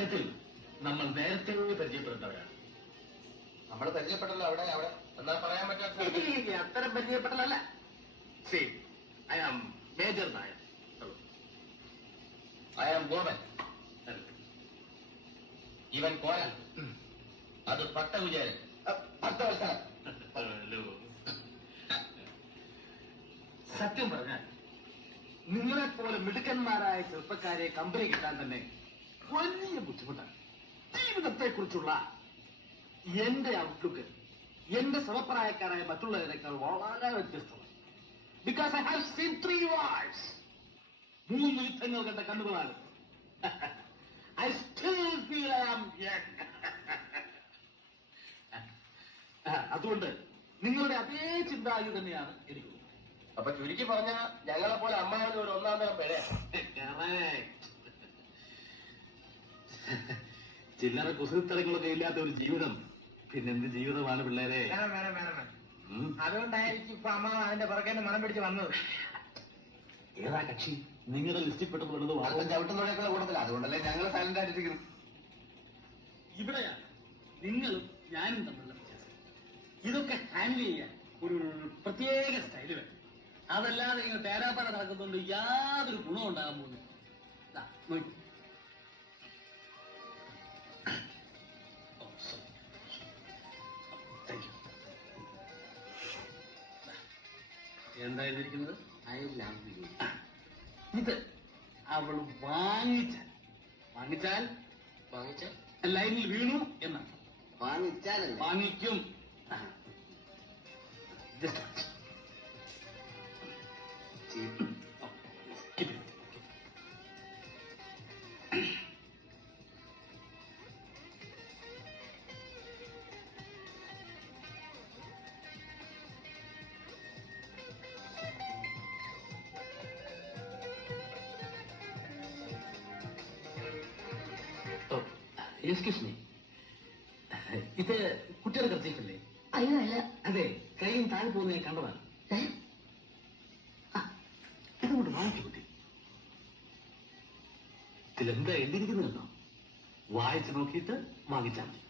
സത്യത്തിൽ നമ്മൾ നേരത്തെ പരിചയപ്പെടേണ്ടവരാണ്. നമ്മൾ പരിചയപ്പെട്ടല്ലോ. അവിടെ അവിടെ എന്നാ പറയാൻ പറ്റാത്ത അത്തരം പരിചയപ്പെട്ടതല്ല. See I am major Nair. I am Gopan. ഇവൻ കോലൻ. അത് പട്ടവിജയൻ. 10 വർഷം. സത്യം പറഞ്ഞാൽ നിങ്ങളെപ്പോലെ മിടുക്കന്മാരായ ചെറുപ്പക്കാരെ കമ്പനി കിട്ടാൻ തന്നെ വലിയ ബുദ്ധിമുട്ടാണ്. ജീവിതത്തെക്കുറിച്ചുള്ള എന്റെ ഔട്ട്ലുക്ക് എന്റെ സമപ്രായക്കാരായ മറ്റുള്ളവരെക്കാൾ വളരെ വ്യത്യസ്തമാണ്. Because I have seen 3 wars. 3 യുദ്ധങ്ങൾ കണ്ട കണ്ണുകളാണ്. I still feel I am young. അതുകൊണ്ട് നിങ്ങളുടെ അതേ ചിന്താഗതി തന്നെയാണ് എനിക്ക്. അപ്പൊ ചുരുക്കി പറഞ്ഞ ഞങ്ങളെ പോലെ അമ്മാവന് ഒരു 1-ാം തരം പിഴ. ചില്ലറ കുസൃത്തരങ്ങളൊക്കെ ഇല്ലാത്ത ഒരു ജീവിതം പിന്നെന്ത് ജീവിതമാണ് പിള്ളേരെ? അതുകൊണ്ടായിരിക്കും ഇപ്പൊ അമ്മ അതിന്റെ പുറകെ മണം പിടിച്ച് വന്നത്. ഏതാ കക്ഷി? നിങ്ങളുടെ ലിസ്റ്റിൽ പെട്ടത് ചവിട്ടുന്നതിനേക്കുള്ള കൂട്ടത്തില്ല. അതുകൊണ്ടല്ലേ ഞങ്ങൾ സൈലന്റ് ആയിട്ടിരിക്കുന്നു. ഇവിടെയാണ് നിങ്ങളും ഞാനും തമ്മിലുള്ള വ്യത്യാസം. ഇതൊക്കെ ഹാൻഡിൽ ചെയ്യാൻ ഒരു പ്രത്യേക സ്റ്റൈല് വേണം. അതല്ലാതെ നിങ്ങൾ തേരാപ്പാറ നടക്കുന്നുണ്ട് യാതൊരു ഗുണം ഉണ്ടാകാൻ പോകുന്നു. എന്തായിരിക്കുന്നത്? ഇത് അവൾ വാങ്ങിച്ചാൽ ലൈനിൽ വീണു എന്നാണ്. വാങ്ങിക്കും. എക്സ്ക്യൂസ് മീ, ഇത് കുട്ടിയുടെ കർച്ചീഫല്ലേ? അയ്യോ അല്ല. അതെ, കൈയും താഴെ പോകുന്ന ഞാൻ കണ്ടതാണ്. ഇതുകൊണ്ട് വാങ്ങിച്ചു കുട്ടി. ഇതിലെന്താ എഴുതിയിരിക്കുന്നുണ്ടോ? വായിച്ചു നോക്കിയിട്ട് വാങ്ങിച്ചാൽ മതി.